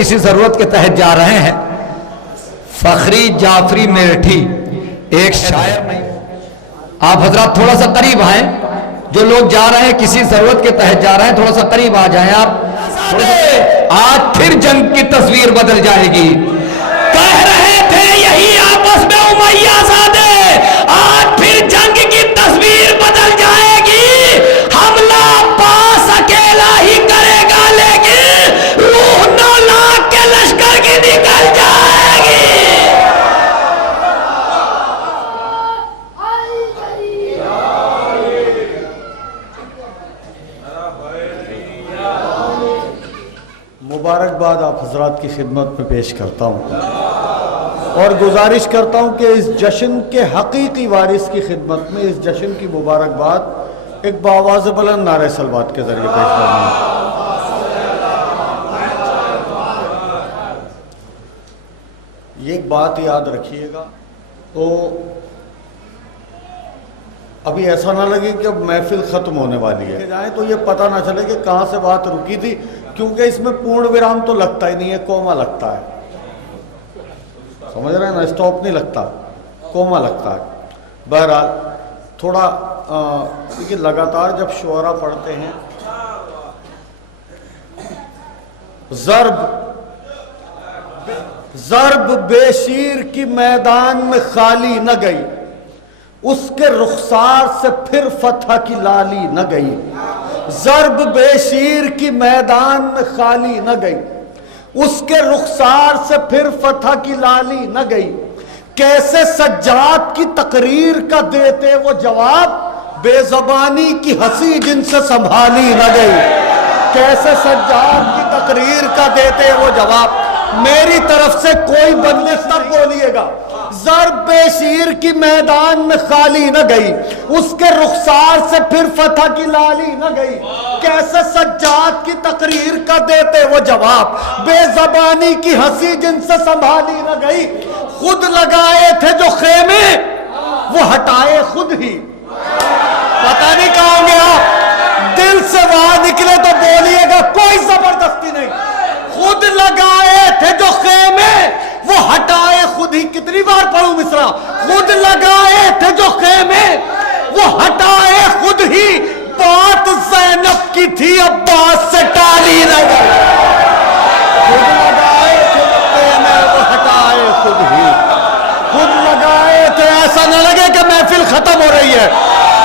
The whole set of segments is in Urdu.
کسی ضرورت کے تحت جا رہے ہیں. فخری جعفری میرٹھی ایک شاعر نہیں. آپ حضرات تھوڑا سا قریب آئیں. جو لوگ جا رہے ہیں کسی ضرورت کے تحت جا رہے ہیں تھوڑا سا قریب آ جائیں آپ. آج پھر جنگ کی تصویر بدل جائے گی. کہہ رہے تھے یہی آپس میں امیہ زادے, آج پھر جنگ کی تصویر بدل جائے گی. حملہ عباس اکیلا ہی کرے گا لیکن روح 9 لاکھ کے لشکر کی نکل جائے گی. مبارکباد آپ حضرات کی خدمت میں پیش کرتا ہوں اور گزارش کرتا ہوں کہ اس جشن کے حقیقی وارث کی خدمت میں اس جشن کی مبارکباد ایک بآواز بلند نعرہ صلوات کے ذریعے پیش کرنا ہے. یہ ایک بات یاد رکھیے گا, تو ابھی ایسا نہ لگے کہ اب محفل ختم ہونے والی ہے جائیں تو یہ پتہ نہ چلے کہ کہاں سے بات رکی تھی, کیونکہ اس میں پورن ویرام تو لگتا ہی نہیں ہے, کوما لگتا ہے. سمجھ رہے ہیں نا, اسٹاپ نہیں لگتا, کوما لگتا ہے. بہرحال تھوڑا دیکھیے لگاتار جب شعرا پڑھتے ہیں, ضرب بے شیر کی میدان میں خالی نہ گئی, اس کے رخسار سے پھر فتح کی لالی نہ گئی. ضرب بے شیر کی میدان میں خالی نہ گئی, اس کے رخسار سے پھر فتح کی لالی نہ گئی. کیسے سجاد کی تقریر کا دیتے وہ جواب, بے زبانی کی ہنسی جن سے سنبھالی نہ گئی. کیسے سجاد کی تقریر کا دیتے وہ جواب, میری طرف سے کوئی بدلش نہ بولیے گا. ضرب بے شیر کی میدان میں خالی نہ گئی, اس کے رخسار سے پھر فتح کی لالی نہ گئی. کیسے سجاد کی تقریر کا دیتے وہ جواب, بے زبانی کی ہنسی جن سے سنبھالی نہ گئی. خود لگائے تھے جو خیمے وہ ہٹائے خود ہی. پتہ نہیں کہاں ہوں گے آپ, دل سے وہاں نکلے تو بولیے گا, کوئی زبردستی نہیں. خود لگائے تھے جو خیمے وہ ہٹائے خود ہی. کتنی بار پڑھوں مصرع, خود لگائے تھے جو خیمے وہ ہٹائے خود ہی. بات زینب کی تھی عباس سے ٹالی نہ گئی. خود لگائے تھے جو خیمے وہ ہٹائے خود ہی. خود لگائے تھے, ایسا نہ لگے کہ محفل ختم ہو رہی ہے,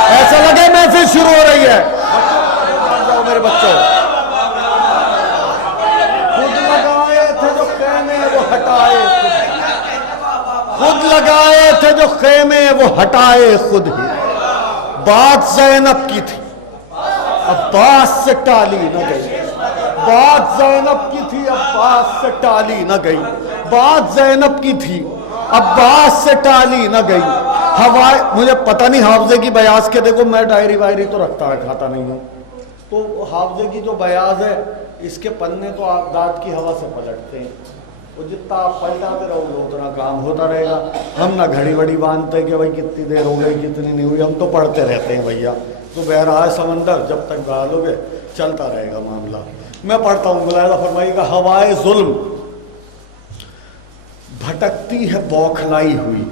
ایسا لگے محفل شروع ہو رہی ہے. جاؤ میرے بچوں, خود لگائے تھے جو خیمے وہ ہٹائے خود ہی. بات زینب کی تھی عباس سے ٹالی نہ گئی. بات زینب کی تھی عباس سے ٹالی نہ گئی. بات زینب کی تھی عباس سے ٹالی نہ گئی. ہوائے, مجھے پتہ نہیں حافظے کی بیاض کے, دیکھو میں ڈائری وائری تو رکھتا ہے, کھاتا نہیں ہوں, تو حافظے کی جو بیاض ہے اس کے پنے تو آپ دانت کی ہوا سے پلٹتے ہیں, وہ جتنا آپ پلٹاتے رہو گے اتنا کام ہوتا رہے گا. ہم نہ گھڑی وڑی باندھتے کہ بھائی کتنی دیر ہو گئی کتنی نہیں ہوئی, ہم تو پڑھتے رہتے ہیں بھیا. تو بہرحال سمندر جب تک بحال ہوگے چلتا رہے گا معاملہ. میں پڑھتا ہوں, ملاحظہ فرمائیے گا. ہوائے ظلم بھٹکتی ہے بوکھلائی ہوئی,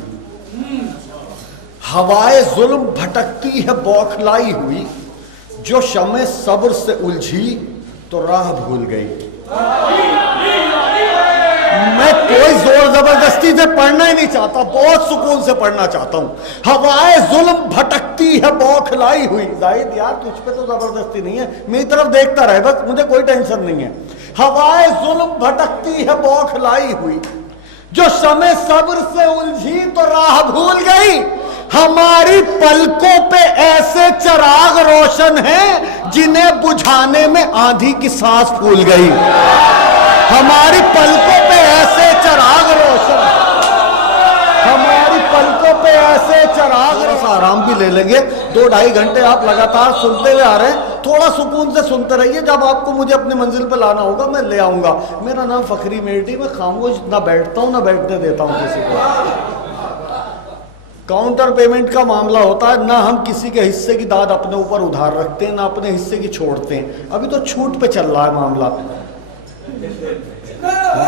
ہوائے ظلم بھٹکتی ہے بوکھلائی ہوئی, جو شمع صبر سے الجھی تو راہ بھول گئی. میں کوئی زور زبردستی سے پڑھنا ہی نہیں چاہتا, بہت سکون سے پڑھنا چاہتا ہوں. ہوائے ظلم بھٹکتی ہے بوکھلائی ہوئی. زاہد یار تجھ پہ تو زبردستی نہیں ہے, میری طرف دیکھتا رہے بس, مجھے کوئی ٹینشن نہیں ہے. ہوائے ظلم بھٹکتی ہے بوکھلائی ہوئی, جو شمع صبر سے الجھی تو راہ بھول گئی. ہماری پلکوں پہ ایسے چراغ روشن ہیں جنہیں بجھانے میں آندھی کی سانس پھول گئی. ہماری پلکوں پہ ایسے چراغ روشن, ہماری پلکوں پہ ایسے چراغ. آرام بھی لے لیں گے, 2-2.5 گھنٹے آپ لگاتار سنتے ہوئے آ رہے ہیں, تھوڑا سکون سے سنتے رہیے. جب آپ کو مجھے اپنی منزل پہ لانا ہوگا میں لے آؤں گا. میرا نام فخری میرٹھی, میں خاموش نہ بیٹھتا ہوں نہ بیٹھنے دیتا ہوں کسی کو. کاؤنٹر پیمنٹ کا معاملہ ہوتا ہے, نہ ہم کسی کے حصے کی داد اپنے اوپر ادھار رکھتے ہیں نہ اپنے حصے کی چھوڑتے ہیں. ابھی تو چھوٹ پہ چل رہا ہے معاملہ.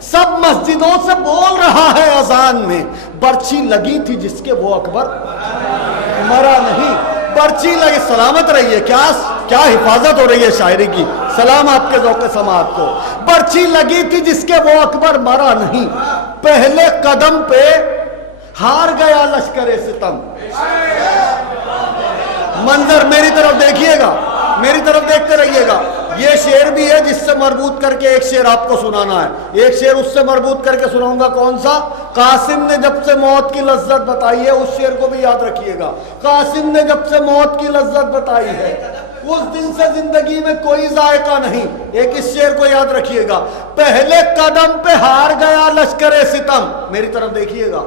سب مسجدوں سے بول رہا ہے اذان میں، برچی لگی تھی جس کے وہ اکبر مرا نہیں۔ برچی لگی، سلامت رہیے، کیا حفاظت ہو رہی ہے شاعری کی، سلام آپ کے ذوق سماعت کو۔ برچی لگی تھی جس کے وہ اکبر مرا نہیں، پہلے قدم پہ ہار گیا لشکر ستم۔ منظر میری طرف دیکھیے گا، میری طرف دیکھتے رہیے گا۔ یہ شعر بھی ہے جس سے مربوط کر کے ایک شعر آپ کو سنانا ہے، ایک شعر اس سے مربوط کر کے سناؤں گا۔ کون سا؟ قاسم نے جب سے موت کی لذت بتائی ہے، اس شعر کو بھی یاد رکھیے گا۔ قاسم نے جب سے موت کی لذت بتائی ہے، اس دن سے زندگی میں کوئی ذائقہ نہیں۔ ایک اس شعر کو یاد رکھیے گا، پہلے قدم پہ ہار گیا لشکر ستم۔ میری طرف دیکھیے گا،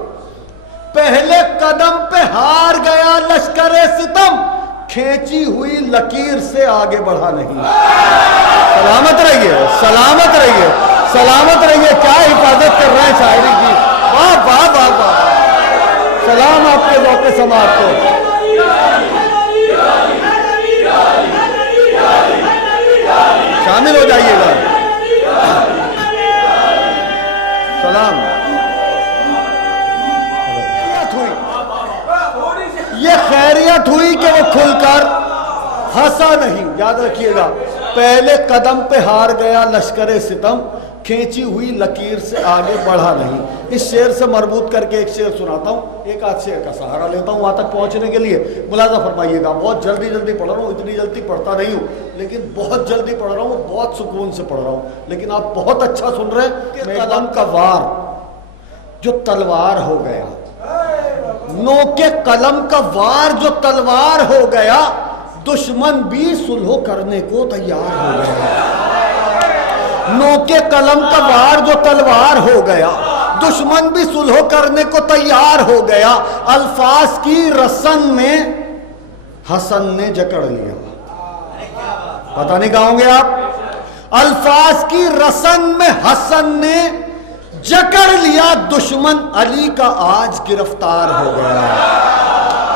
پہلے قدم پہ ہار گیا لشکر ستم، کھینچی ہوئی لکیر سے آگے بڑھا نہیں۔ سلامت رہیے، سلامت رہیے، سلامت رہیے۔ کیا حفاظت کر رہے ہیں شاعری کی، واہ واہ واہ واہ۔ سلام آپ کے ذوق سماعت کو۔ شامل ہو جائیے گا، سلام۔ یہ خیریت ہوئی کہ وہ کھل کر ہنسا نہیں۔ یاد رکھیے گا، پہلے قدم پہ ہار گیا لشکر ستم، کھینچی ہوئی لکیر سے آگے بڑھا نہیں۔ اس شعر سے مربوط کر کے ایک شعر سناتا ہوں، ایک آدھ شعر کا سہارا لیتا ہوں وہاں تک پہنچنے کے لیے۔ ملاحظہ فرمائیے گا، بہت جلدی جلدی پڑھ رہا ہوں، اتنی جلدی پڑھتا نہیں ہوں، لیکن بہت جلدی پڑھ رہا ہوں، بہت سکون سے پڑھ رہا ہوں، لیکن آپ بہت اچھا سن رہے ہیں۔ کہ قلم کا وار جو تلوار ہو گیا، نو کے قلم کا وار جو تلوار ہو گیا، دشمن بھی صلح کرنے کو تیار ہو گیا۔ نو کے قلم کا وار جو تلوار ہو گیا، دشمن بھی صلح کرنے کو تیار ہو گیا۔ الفاظ کی رسن میں حسن نے جکڑ لیا۔ پتہ نہیں کہا ہوں گے آپ؟ الفاظ کی رسن میں حسن نے جکڑ لیا، دشمن علی کا آج گرفتار ہو گیا۔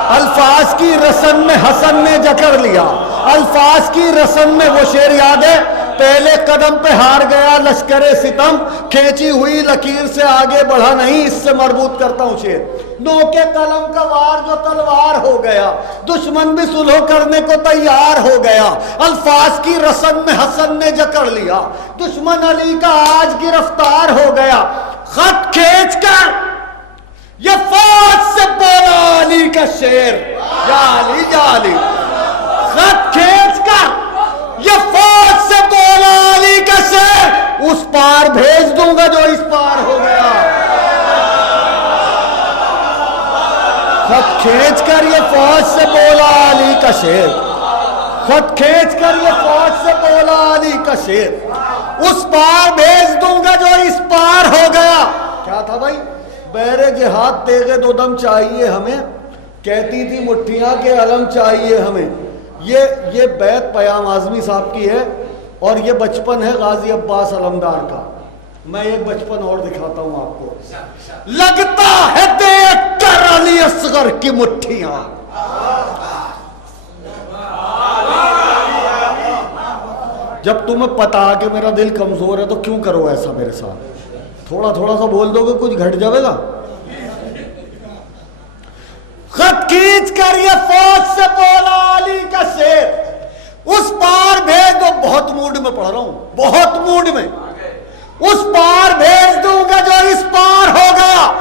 الفاظ کی رسن میں حسن نے جکڑ لیا، الفاظ کی رسن میں وہ شعر یاد ہے، پہلے قدم پہ ہار گیا لشکر ستم، کھینچی ہوئی لکیر سے آگے بڑھا نہیں۔ اس سے مربوط کرتا ہوں شعر، نو کے قلم کا وار جو تلوار ہو گیا، دشمن بھی صلح کرنے کو تیار ہو گیا۔ الفاظ کی رسن میں حسن نے جکڑ لیا، دشمن علی کا آج گرفتار ہو گیا۔ خط کھینچ کر یہ فوج سے بولا علی کا شعر، یا علی یا علی۔ خط کھینچ کر یہ فوج سے بولا علی کا شعر، اس پار بھیج دوں گا جو اس پار ہو گیا۔ خط کھینچ کر یہ فوج سے بولا علی کا شعر، خط کھینچ کر یہ فوج سے بولا علی کا شعر، اس پار بھیج دوں گا جو اس پار ہو گیا۔ کیا تھا بھائی؟ بہر جہاد تیغ دو دم چاہیے ہمیں، کہتی تھی مٹھیاں کے علم چاہیے ہمیں۔ یہ بیت پیام اعظمی صاحب کی ہے، اور یہ بچپن ہے غازی عباس علمدار کا۔ میں ایک بچپن اور دکھاتا ہوں آپ کو۔ لگتا ہے دیکھ کر علی اصغر کی مٹھیاں، جب تمہیں پتا کہ میرا دل کمزور ہے تو کیوں کرو ایسا میرے ساتھ؟ تھوڑا تھوڑا سا بول دو گے کچھ گھٹ جائے گا۔ خط کھینچ کر یہ فوج سے بولا علی کا شعر، اس پار بھیج دو۔ بہت موڈ میں پڑھ رہا ہوں، بہت موڈ میں۔ اس پار بھیج دوں گا جو اس پار ہو گیا۔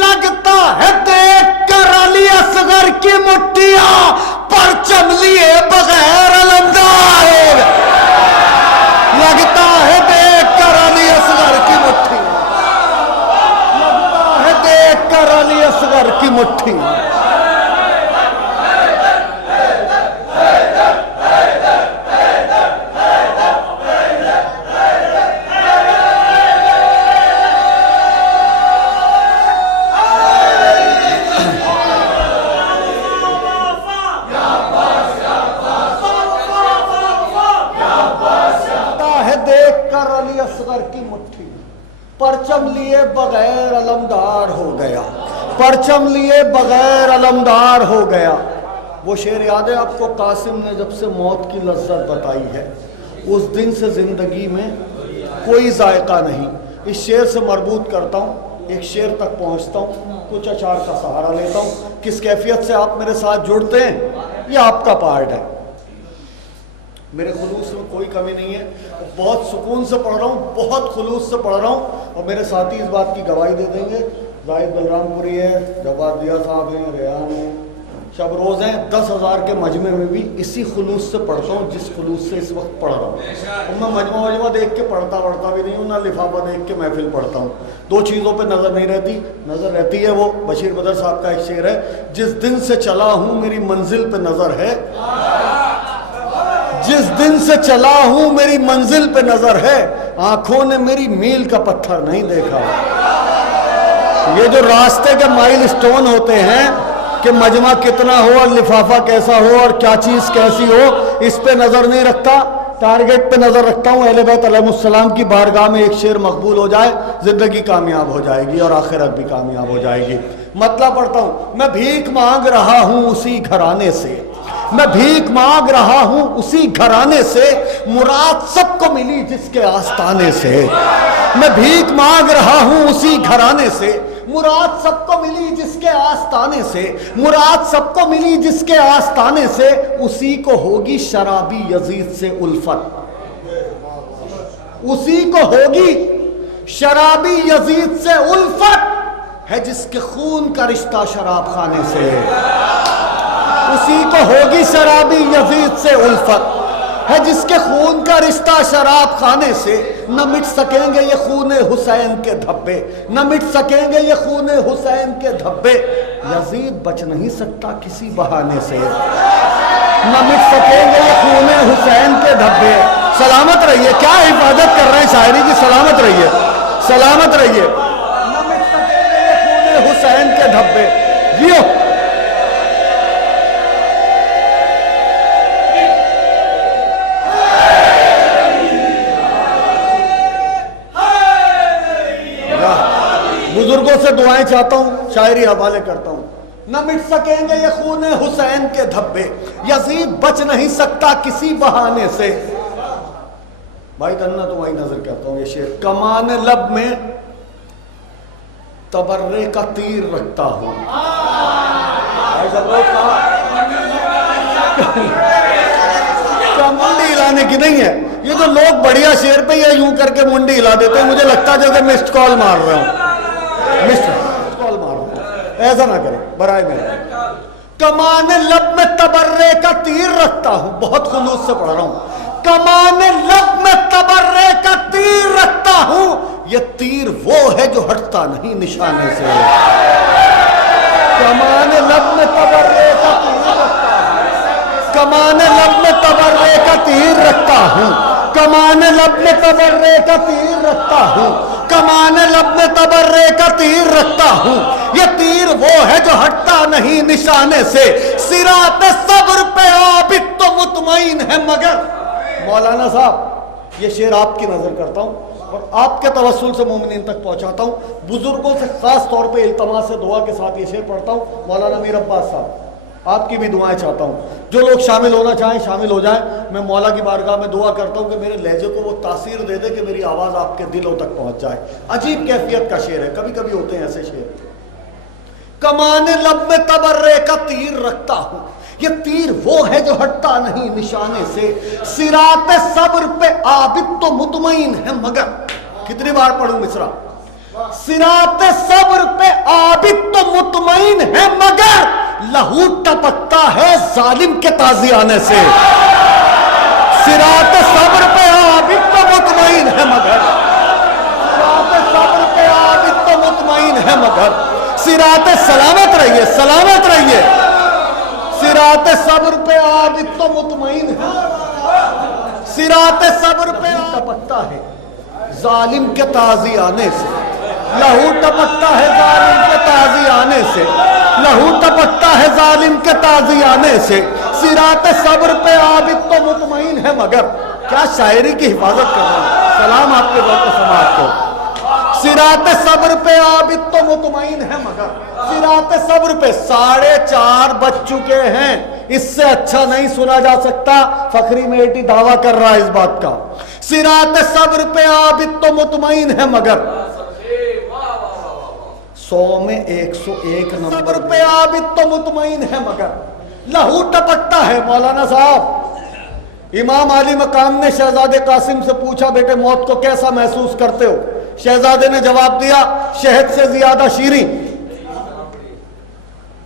لگتا ہے دیکھ کر علی اصغر کی مٹھیاں، پرچم لیے بغیر علمدار ہو گئے۔ لگتا ہے دیکھ کر علی اصغر کی مٹھیاں، لگتا ہے دیکھ کر علی اصغر کی مٹھیاں۔ پرچم لیے بغیر علمدار ہو گیا، پرچم لیے بغیر علمدار ہو گیا۔ وہ شعر یاد ہے آپ کو؟ قاسم نے جب سے موت کی لذت بتائی ہے، اس دن سے زندگی میں کوئی ذائقہ نہیں۔ اس شعر سے مربوط کرتا ہوں، ایک شعر تک پہنچتا ہوں، کچھ اشعار کا سہارا لیتا ہوں۔ کس کیفیت سے آپ میرے ساتھ جڑتے ہیں یہ آپ کا پارٹ ہے، میرے خلوص میں کوئی کمی نہیں ہے، بہت سکون سے پڑھ رہا ہوں، بہت خلوص سے پڑھ رہا ہوں، اور میرے ساتھی اس بات کی گواہی دے دیں گے۔ زاہد بلرام پوری ہے، جواد دیا صاحب ہیں، ریان ہیں، شب روز ہیں، 10,000 کے مجمع میں بھی اسی خلوص سے پڑھتا ہوں جس خلوص سے اس وقت پڑھ رہا ہوں۔ اور میں مجمع دیکھ کے پڑھتا بھی نہیں ہوں، نہ لفافہ دیکھ کے محفل پڑھتا ہوں۔ دو چیزوں پہ نظر نہیں رہتی، نظر رہتی ہے وہ بشیر بدر صاحب کا ایک شعر ہے، جس دن سے چلا ہوں میری منزل پہ نظر ہے، جس دن سے چلا ہوں میری منزل پہ نظر ہے، آنکھوں نے میری میل کا پتھر نہیں دیکھا۔ یہ جو راستے کے مائل سٹون ہوتے ہیں کہ مجمع کتنا ہو اور لفافہ کیسا ہو اور کیا چیز کیسی ہو، اس پہ نظر نہیں رکھتا، ٹارگٹ پہ نظر رکھتا ہوں۔ اہل بیت علیہ السلام کی بارگاہ میں ایک شعر مقبول ہو جائے، زندگی کامیاب ہو جائے گی اور آخرت بھی کامیاب ہو جائے گی۔ مطلب پڑھتا ہوں، میں بھیک مانگ رہا ہوں اسی گھرانے سے، میں بھیک مانگ رہا ہوں اسی گھرانے سے، مراد سب کو ملی جس کے آستانے سے۔ میں بھیک مانگ رہا ہوں اسی گھرانے سے، مراد سب کو ملی جس کے آستانے سے، مراد سب کو ملی جس کے آستانے سے، اسی کو ہوگی شرابی یزید سے الفت، اسی کو ہوگی شرابی یزید سے الفت، ہے جس کے خون کا رشتہ شراب خانے سے، اسی کو ہوگی شرابی یزید سے الفت، ہے جس کے خون کا رشتہ شراب خانے سے۔ نہ مٹ سکیں گے یہ خون حسین کے دھبے، نہ مٹ سکیں گے یہ خون حسین کے دھبے، یزید بچ نہیں سکتا کسی بہانے سے، نہ مٹ سکیں گے یہ خون حسین کے دھبے۔ سلامت رہیے، کیا حفاظت کر رہے ہیں شاعری کی، سلامت رہیے، سلامت رہیے۔ نہ مٹ سکیں گے یہ خون حسین کے دھبے، جیو۔ بزرگوں سے دعائیں چاہتا ہوں، شاعری حوالے کرتا ہوں۔ نہ مٹ سکیں گے یہ خون حسین کے دھبے، یزید بچ نہیں سکتا کسی بہانے سے۔ بھائی تنہا تمہاری نظر کرتا ہوں یہ شعر، کمان لب میں تبرے کا تیر رکھتا ہوں۔ منڈی ہلانے کی نہیں ہے یہ، تو لوگ بڑھیا شعر پہ یہ یوں کر کے منڈی ہلا دیتے ہیں، مجھے لگتا ہے جو کہ مسڈ کال مار رہا ہوں، مسڈ کال مار رہا ہوں، ایسا نہ کریں برائے میرے۔ کمان لب میں تبرے کا تیر رکھتا ہوں، بہت خلوص سے پڑھ رہا ہوں، کمان لب میں تبرے کا تیر رکھتا ہوں، یہ تیر وہ ہے جو ہٹتا نہیں نشانے سے۔ کمان لب میں تبرے کا تیر رکھتا ہوں، کمان لب میں تبرے کا تیر رکھتا ہوں، کمان لب میں تبرے کا تیر رکھتا ہوں، کمان لب میں تبرے کا تیر رکھتا ہوں، یہ تیر وہ ہے جو ہٹتا نہیں نشانے سے، صراط صبر پہ عابد تو مطمئن ہے مگر۔ مولانا صاحب یہ شعر آپ کی نظر کرتا ہوں اور آپ کے توسل سے مومنین تک پہنچاتا ہوں، بزرگوں سے خاص طور پہ التماس سے دعا کے ساتھ یہ شعر پڑھتا ہوں۔ مولانا میر عباس صاحب آپ کی بھی دعائیں چاہتا ہوں، جو لوگ شامل ہونا چاہیں شامل ہو جائیں۔ میں مولا کی بارگاہ میں دعا کرتا ہوں کہ میرے لہجے کو وہ تاثیر دے دے کہ میری آواز آپ کے دلوں تک پہنچ جائے۔ عجیب کیفیت کا شعر ہے، کبھی کبھی ہوتے ہیں ایسے شعر۔ کمان لب میں تبرے کا تیر رکھتا ہوں، یہ تیر وہ ہے جو ہٹتا نہیں نشانے سے، صراط صبر پہ عابد تو مطمئن ہے مگر۔ کتنی بار پڑھوں مصرع؟ صراط صبر پہ عابد تو مطمئن ہے مگر، لہو ٹپکتا ہے ظالم کے تازی آنے سے۔ صراط صبر پہ عابد تو مطمئن ہے مگر، صراط صبر پہ عابد تو مطمئن ہے مگر، صراط سلامت رہیے، سلامت رہیے، صراط صبر پہ عابد تو مطمئن ہے، صراط صبر پہ ٹپکتا ہے ظالم کے تازی آنے سے، لہو ٹپکتا ہے ظالم کے تازی آنے سے، لہو ٹپکتا ہے ظالم کے تازی آنے سے، صراط صبر پہ عابد تو مطمئن ہے مگر۔ کیا شاعری کی حفاظت کر رہا ہوں، سلام آپ کے وقت سماعت کو۔ صراط صبر پہ عابد تو مطمئن ہے مگر، صراط صبر پہ 4:30 بج چکے ہیں، اس سے اچھا نہیں سنا جا سکتا. فخری میٹھی دعویٰ کر رہا ہے اس بات کا. صراط صبر پہ عابد تو مطمئن ہے مگر 100 میں 101 نمبر. صبر پہ عابد تو مطمئن ہے مگر لہو ٹپکتا ہے. مولانا صاحب، امام علی مقام نے شہزادے قاسم سے پوچھا بیٹے موت کو کیسا محسوس کرتے ہو؟ شہزادے نے جواب دیا شہد سے زیادہ شیریں.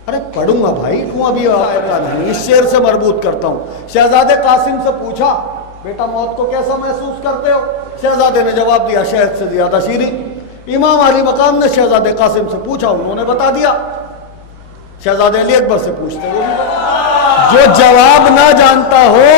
ارے پڑھوں گا بھائی، کیوں ابھی آتا نہیں، اس شعر سے مربوط کرتا ہوں. شہزادے قاسم سے پوچھا بیٹا موت کو کیسا محسوس کرتے ہو؟ شہزادے نے جواب دیا شہد سے زیادہ شیریں. امام علی مقام نے شہزادے قاسم سے پوچھا، انہوں نے بتا دیا. شہزادے علی اکبر سے پوچھتے ہو، جو جواب نہ جانتا ہو،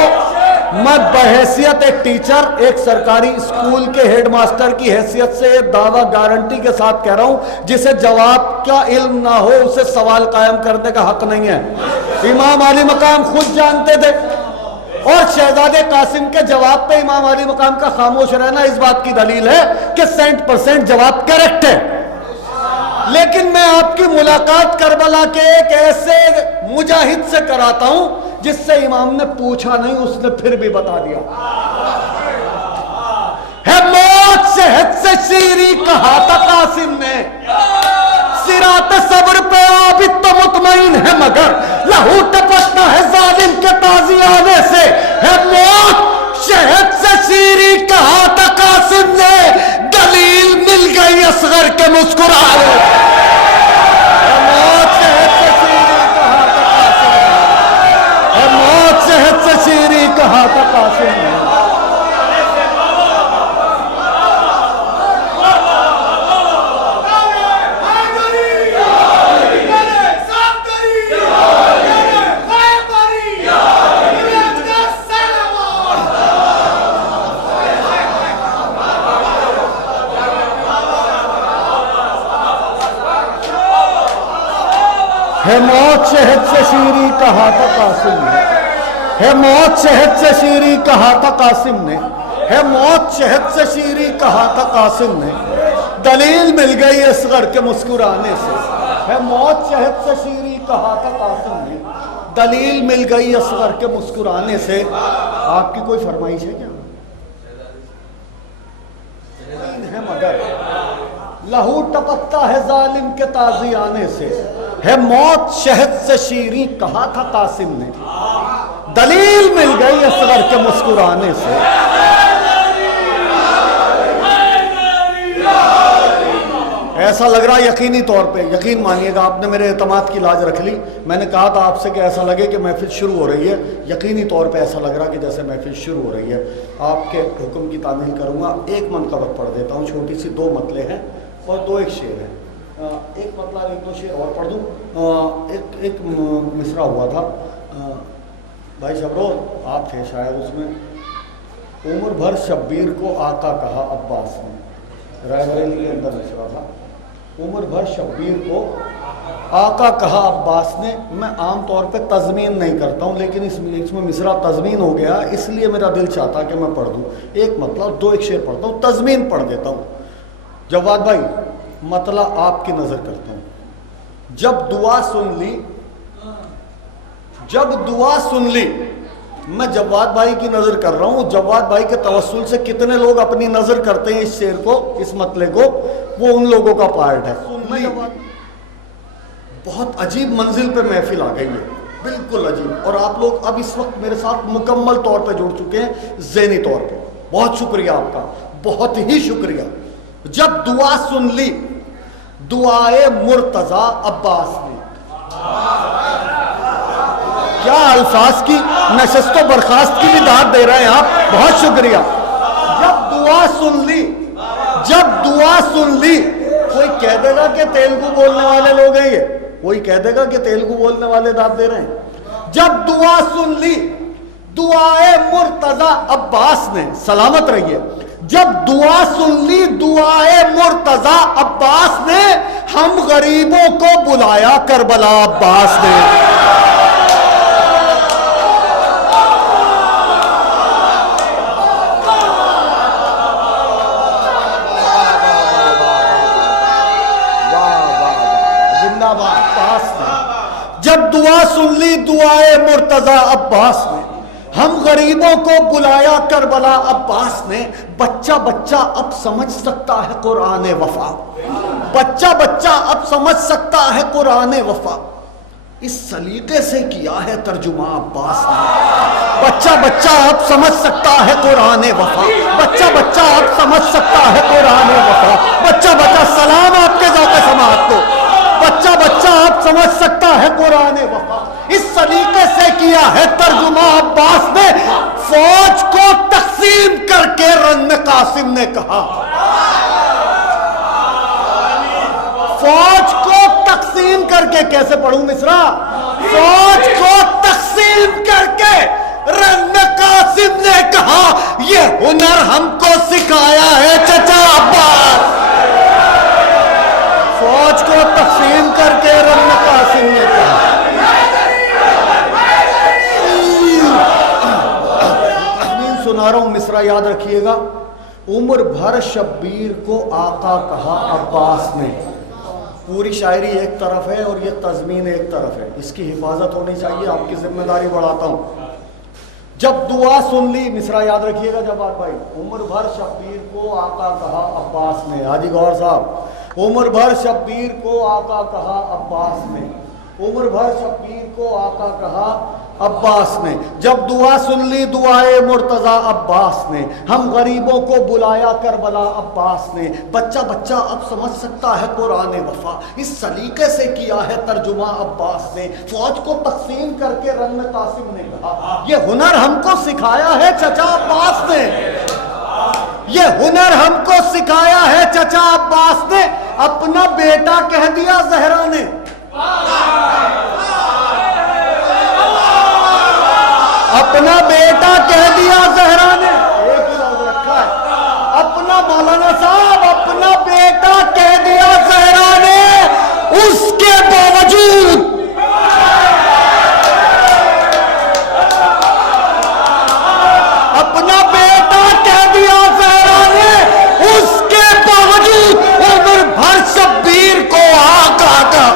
میں بحیثیت ایک ٹیچر، ایک سرکاری اسکول کے ہیڈ ماسٹر کی حیثیت سے دعویٰ گارنٹی کے ساتھ کہہ رہا ہوں، جسے جواب کا علم نہ ہو اسے سوال قائم کرنے کا حق نہیں ہے. امام علی مقام خود جانتے تھے، اور شہزادے قاسم کے جواب پہ امام علی مقام کا خاموش رہنا اس بات کی دلیل ہے کہ 100% جواب کریکٹ ہے. لیکن میں آپ کی ملاقات کربلا کے ایک ایسے مجاہد سے کراتا ہوں جس سے امام نے پوچھا نہیں، اس نے پھر بھی بتا دیا. ہے موت شہد سے شیریں کہا تھا قاسم نے، صراط صبر پہ عابد تو مطمئن ہے مگر لہو ٹپکتا ہے ظالم کے تازی آنے سے. ہے موت شہد سے شیریں کہا تھا قاسم نے، دلیل مل گئی اصغر کے مسکرانے. موت شہد سے شیریں کہا تھا قاسم نے، موت شہد سے شیریں کہا تھا قاسم نے. ہے موت شہد سے شیریں کہا تھا قاسم نے، ہے موت شہد سے شیریں کہا تھا قاسم نے، ہے موت شہد سے شیریں کہا تھا قاسم نے، دلیل مل گئی اصغر کے مسکرانے سے. ہے موت شہد سے شیریں کہا تھا قاسم نے، دلیل مل گئی اصغر کے مسکرانے سے. آپ کی کوئی فرمائش ہے کیا؟ ہے مگر لہو ٹپکتا ہے ظالم کے تازی آنے سے. ہے موت شہد سے شیریں کہا تھا قاسم نے، دلیل مل گئی اصغر کے مسکرانے سے. ایسا لگ رہا یقینی طور پہ، یقین مانیے گا، آپ نے میرے اعتماد کی لاج رکھ لی. میں نے کہا تھا آپ سے کہ ایسا لگے کہ محفل شروع ہو رہی ہے، یقینی طور پہ ایسا لگ رہا کہ جیسے محفل شروع ہو رہی ہے. آپ کے حکم کی تعمیل کروں گا. ایک منقبت پڑھ دیتا ہوں، چھوٹی سی 2 مطلے ہیں اور 2 ایک شعر ہیں. ایک مطلب 1-2 شعر اور پڑھ دوں. ایک مصرع ہوا تھا، بھائی شبرو آپ تھے شاید اس میں. عمر بھر شبیر کو آقا کہا عباس نے، رائے بریلی کے اندر مصرع تھا. عمر بھر شبیر کو آقا کہا عباس نے. میں عام طور پہ تضمین نہیں کرتا ہوں، لیکن اس میں مصرع تضمین ہو گیا، اس لیے میرا دل چاہتا کہ میں پڑھ دوں. ایک مطلب 2 ایک شعر پڑھتا ہوں، تضمین پڑھ دیتا ہوں. جواد بھائی مطلع آپ کی نظر کرتا ہوں. جب دعا سن لی، جب دعا سن لی، میں جواد بھائی کی نظر کر رہا ہوں. جواد بھائی کے توسل سے کتنے لوگ اپنی نظر کرتے ہیں اس شعر کو، اس مطلع کو، وہ ان لوگوں کا پارٹ ہے. بہت عجیب منزل پہ محفل آ گئی ہے، بالکل عجیب. اور آپ لوگ اب اس وقت میرے ساتھ مکمل طور پہ جڑ چکے ہیں ذہنی طور پہ. بہت شکریہ آپ کا، بہت ہی شکریہ. جب دعا سن لی، دعائے مرتضی عباس نے. کیا الفاظ کی نشست و برخاست کی بھی داد دے رہے ہیں آپ، بہت شکریہ. جب دعا سن لی، جب دعا سن لی. کوئی کہہ دے گا کہ تیلگو بولنے والے لوگ ہیں یہ، کوئی کہہ دے گا کہ تیلگو بولنے والے داد دے رہے ہیں. جب دعا سن لی، دعائے مرتضی عباس نے، سلامت رہیے. جب دعا سن لی دعائے مرتضی عباس نے، ہم غریبوں کو بلایا کربلا عباس نے. جب دعا سن لی دعائے مرتضی عباس نے، ہم غریبوں کو بلایا کربلا عباس نے، بچہ بچہ اب سمجھ سکتا ہے قرآن وفا، بچہ بچہ اب سمجھ سکتا ہے قرآن وفا، اس سلیقے سے کیا ہے ترجمہ عباس نے، بچہ بچہ اب سمجھ سکتا ہے قرآن وفا، بچہ بچہ اب سمجھ سکتا ہے قرآن وفا، بچہ بچہ سلام آپ کے ذوق سماعت کو، بچہ بچہ اب سمجھ سکتا ہے قرآن وفا، اس سلیقے سے کیا ہے ترجمہ عباس نے، فوج کو تقسیم کر کے رن قاسم نے کہا، فوج کو تقسیم کر کے، کیسے پڑھوں مصرع، فوج کو تقسیم کر کے رن قاسم نے کہا یہ ہنر ہم کو سکھایا ہے چچا عباس، فوج کو تقسیم کر کے رن قاسم نے کہا۔ سنا رہا ہوں مصرع یاد رکھیے گا، عمر بھر شبیر کو آقا کہا عباس نے، پوری شاعری ایک طرف ہے اور یہ تضمین ایک طرف ہے، اس کی حفاظت ہونی چاہیے، آپ کی ذمہ داری بڑھاتا ہوں۔ جب دعا سن لی، مصرع یاد رکھیے گا جواد بھائی، عمر بھر شبیر کو آقا کہا عباس نے، حاجی گوھر صاحب، عمر بھر شبیر کو آقا کہا عباس نے، عمر بھر شبیر کو آقا کہا عباس نے، جب دعا سن لی دعائے مرتضی عباس نے، ہم غریبوں کو بلایا کربلا عباس نے، بچہ بچہ اب سمجھ سکتا ہے قرآن وفا، اس سلیقے سے کیا ہے ترجمہ عباس نے، فوج کو تقسیم کر کے رن قاسم نے کہا یہ ہنر ہم کو سکھایا ہے چچا عباس نے، یہ ہنر ہم کو سکھایا ہے چچا عباس نے، اپنا بیٹا کہہ دیا زہرا نے، اپنا بیٹا کہہ دیا زہرا نے، ایک ہی لفظ رکھا ہے، اپنا مولانا صاحب اپنا بیٹا کہہ دیا زہرا نے، اس کے باوجود اپنا بیٹا کہہ دیا زہرا نے، اس کے باوجود عمر بھر شبیر کو آقا کا،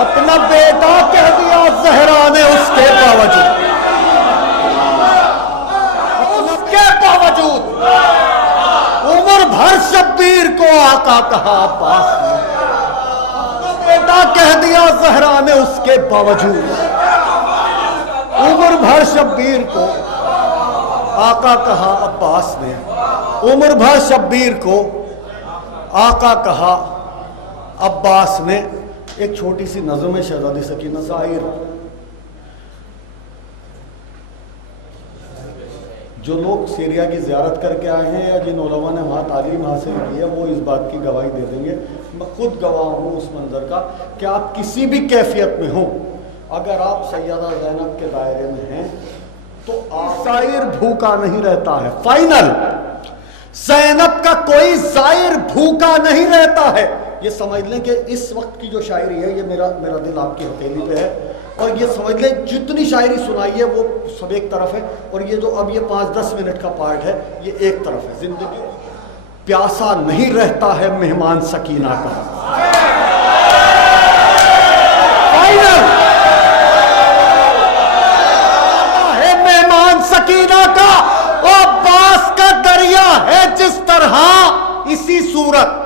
اپنا بیٹا کہہ دیا زہرا نے، اس کے باوجود، اس کے باوجود عمر بھر شبیر کو آقا کہا عباس نے، بیٹا کہہ دیا زہرا نے، اس کے باوجود عمر بھر شبیر کو آقا کہا عباس نے، عمر بھر شبیر کو آقا کہا عباس نے۔ ایک چھوٹی سی نظم ہے شہزادی سکینہ زائر، جو لوگ سیریا کی زیارت کر کے آئے ہیں یا جن علماء نے وہاں تعلیم حاصل کی ہے وہ اس بات کی گواہی دے دیں گے، میں خود گواہ ہوں اس منظر کا کہ آپ کسی بھی کیفیت میں ہوں، اگر آپ سیدہ زینب کے دائرے میں ہیں تو زائر بھوکا نہیں رہتا ہے، فائنل، زینب کا کوئی زائر بھوکا نہیں رہتا ہے، یہ سمجھ لیں کہ اس وقت کی جو شاعری ہے یہ میرا دل آپ کی ہتھیلی پہ ہے، اور یہ سمجھ لیں جتنی شاعری سنائی ہے وہ سب ایک طرف ہے، اور یہ جو اب یہ 5-10 منٹ کا پارٹ ہے یہ ایک طرف ہے۔ زندگی پیاسا نہیں رہتا ہے مہمان سکینہ کا، فائنل ہے مہمان سکینہ کا، عباس کا دریا ہے جس طرح اسی صورت،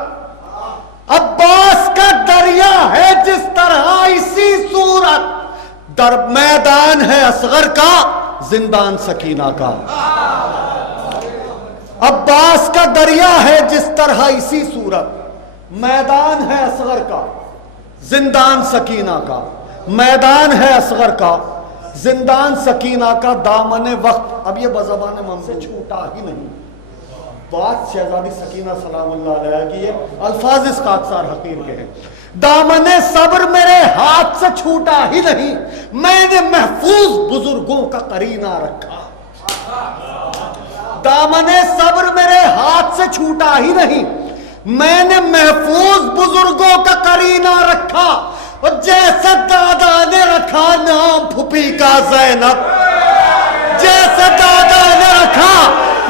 عباس کا دریا ہے جس طرح اسی صورت، در میدان ہے اصغر کا زندان سکینہ کا، عباس کا دریا ہے جس طرح اسی صورت، میدان ہے اصغر کا زندان سکینہ کا، میدان ہے اصغر کا زندان سکینہ کا، دامن وقت، اب یہ بزبان ہم سے چھوٹا ہی نہیں، بات شہزادی سکینہ سلام اللہ علیہ کی ہے، الفاظ اس خاکسار حقیر کے ہیں، دامن صبر میرے ہاتھ سے چھوٹا ہی نہیں، میں نے محفوظ بزرگوں کا قرینہ رکھا، دامن صبر میرے ہاتھ سے چھوٹا ہی نہیں، میں نے محفوظ بزرگوں کا قرینہ رکھا، اور جیسے دادا نے رکھا نام پھپھی کا زینب، جیسے دادا نے رکھا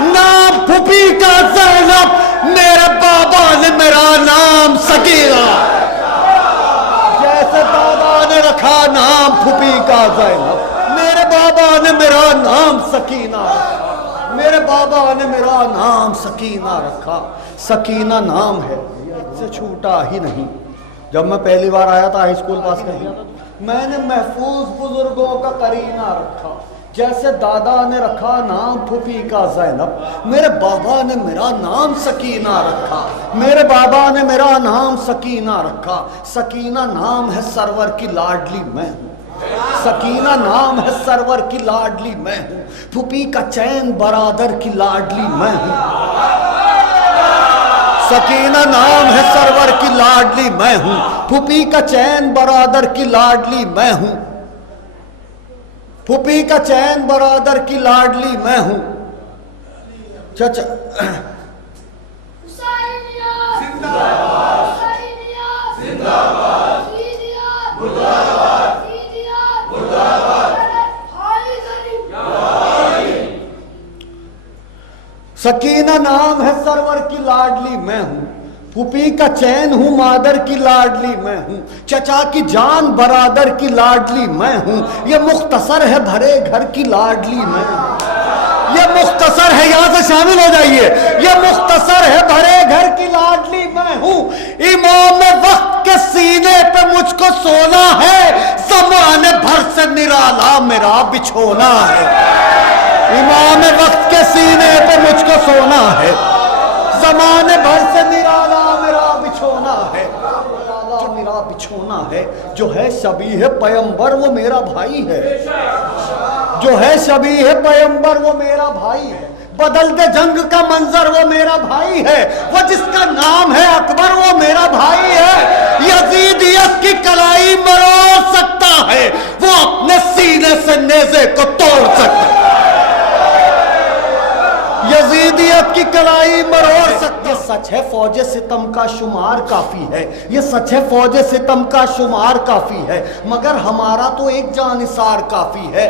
نام پھپھی کا زینب، میرے بابا نے میرا نام سکینہ، زینب، میرے بابا نے میرا نام سکینہ رکھا، میرے بابا نے میرا نام سکینہ رکھا۔ سکینہ نام ہے، یہ سے چھوٹا ہی نہیں۔ جب میں پہلی بار آیا تھا ہائی اسکول پاس کر دیا، میں نے محفوظ بزرگوں کا قرینہ رکھا، جیسے دادا نے رکھا نام پھوپھی کا زینب، میرے بابا نے میرا نام سکینہ رکھا، میرے بابا نے میرا نام سکینہ رکھا۔ سکینہ نام ہے سرور کی لاڈلی میں ہوں، سکینہ نام ہے سرور کی لاڈلی میں ہوں، پھوپھی کا چین برادر کی لاڈلی میں ہوں۔ سکینہ نام ہے سرور کی لاڈلی میں ہوں، پھوپھی کا چین برادر کی لاڈلی میں ہوں، پھوپھی کا چین برادر کی لاڈلی میں ہوں۔ چچا سکینہ نام ہے سرور کی لاڈلی میں ہوں، پھوپھی کا چین ہوں مادر کی لاڈلی میں ہوں، چچا کی جان برادر کی لاڈلی میں ہوں۔ یہ مختصر ہے بھرے گھر کی لاڈلی میں ہوں، یہ مختصر ہے، یہاں سے شامل ہو جائیے، یہ مختصر ہے بھرے گھر کی لاڈلی میں ہوں۔ امام وقت کے سینے پہ مجھ کو سونا ہے، زمانے بھر سے نرالا میرا بچھونا ہے۔ امام وقت کے سینے پہ مجھ کو سونا ہے، زمانے بھر سے نرالا میرا بچھونا ہے، جو میرا بچھونا ہے۔ جو ہے شبیہ پیمبر وہ میرا بھائی ہے، جو ہے شبیہ پیمبر وہ میرا بھائی ہے، بدل دے جنگ کا منظر وہ میرا بھائی ہے، وہ جس کا نام ہے اکبر وہ میرا بھائی ہے۔ یزیدیت کی کلائی مروڑ سکتا ہے، وہ اپنے سینے سے نیزے کو توڑ سکتا ہے، یزیدیت کی کلائی مروڑ سکتا ہے۔ یہ سچ ہے فوج ستم کا شمار کافی ہے، یہ سچ ہے فوج ستم کا شمار کافی ہے، مگر ہمارا تو ایک جانثار کافی ہے۔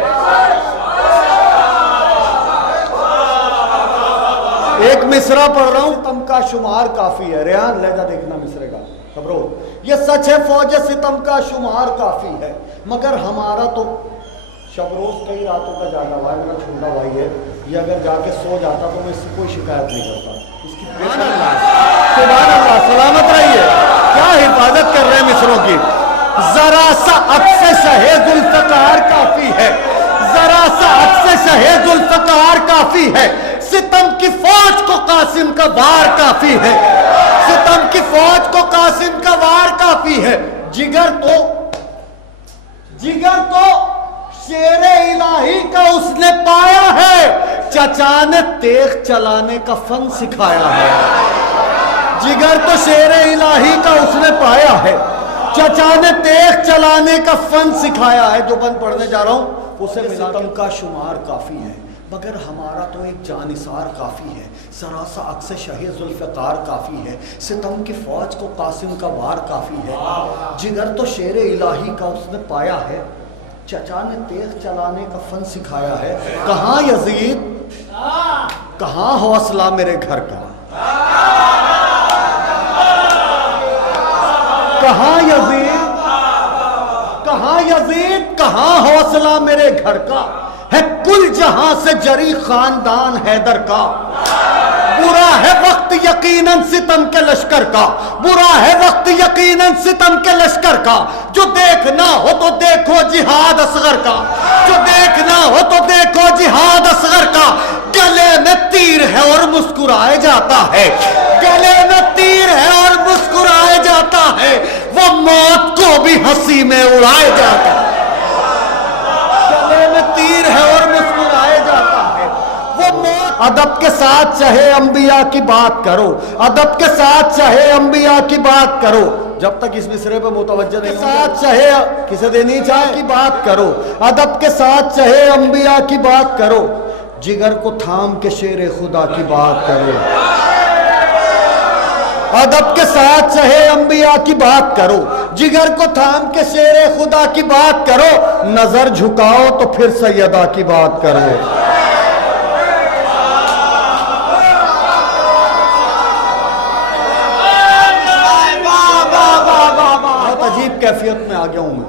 ایک مصرع پڑھ رہا ہوں، ستم کا شمار کافی ہے، ریحان لہجہ دیکھنا مصرے کا خبرو۔ یہ سچ ہے فوج ستم کا شمار کافی ہے، مگر ہمارا تو شب روز کئی راتوں کا جاگا ہوا ہے، میرا چھوٹا بھائی ہے، یہ اگر جا کے سو جاتا تو میں اس سے کوئی شکایت نہیں کرتا۔ اس کی سبحان اللہ، سلامت رہیے، کیا حفاظت کر رہے ہیں مصروں کی۔ ذرا سا عکس شہ ذوالفقار کافی ہے، ذرا سا عکس شہ ذوالفقار کافی ہے، ستم کی فوج کو قاسم کا وار کافی ہے، ستم کی فوج کو قاسم کا وار کافی ہے۔ جگر تو شیر الہی کا اس نے پایا ہے، چچا نے تیغ چلانے کا فن سکھایا ہے۔ جگر تو شیر الہی کا اس نے پایا ہے، چچا نے تیغ چلانے کا فن سکھایا ہے۔ جو بند پڑھنے جا رہا ہوں اسے ستم کا شمار کافی ہے، مگر ہمارا تو ایک جانثار کافی ہے، ذرا سا عکس شہ ذوالفقار کافی ہے، ستم کی فوج کو قاسم کا وار کافی ہے۔ جگر تو شیر الہی کا اس نے پایا ہے، چچا نے تیغ چلانے کا فن سکھایا ہے۔ کہاں یزید، کہاں حوصلہ میرے گھر کا، کہاں یزید، کہاں یزید، کہاں حوصلہ میرے گھر کا، ہے کل جہاں سے جری خاندان حیدر کا۔ برا ہے وقت یقیناً ستم کے لشکر کا، برا ہے وقت یقیناً ستم کے لشکر کا، جو دیکھنا ہو تو دیکھو جہاد اصغر کا، جو دیکھنا ہو تو دیکھو جہاد اصغر کا۔ گلے میں تیر ہے اور مسکرائے جاتا ہے، گلے میں تیر ہے اور مسکرائے جاتا ہے، وہ موت کو بھی ہنسی میں اڑائے جاتا ہے۔ گلے میں تیر ہے اور مسکرائے جاتا ہے، وہ موت۔ ادب کے ساتھ چاہے انبیاء کی بات کرو، ادب کے ساتھ چاہے انبیاء کی بات کرو، جب تک اس مصرے پہ متوجہ نہیں ساتھ چاہے کسے دینی چاہے کی بات کرو، ادب کے ساتھ چاہے انبیاء کی بات کرو، جگر کو تھام کے شیر خدا کی بات کرو۔ ادب کے ساتھ چاہے انبیاء کی بات کرو، جگر کو تھام کے شیر خدا کی بات کرو، نظر جھکاؤ تو پھر سیدہ کی بات کرو۔ بہت عجیب کیفیت میں آ گیا ہوں میں۔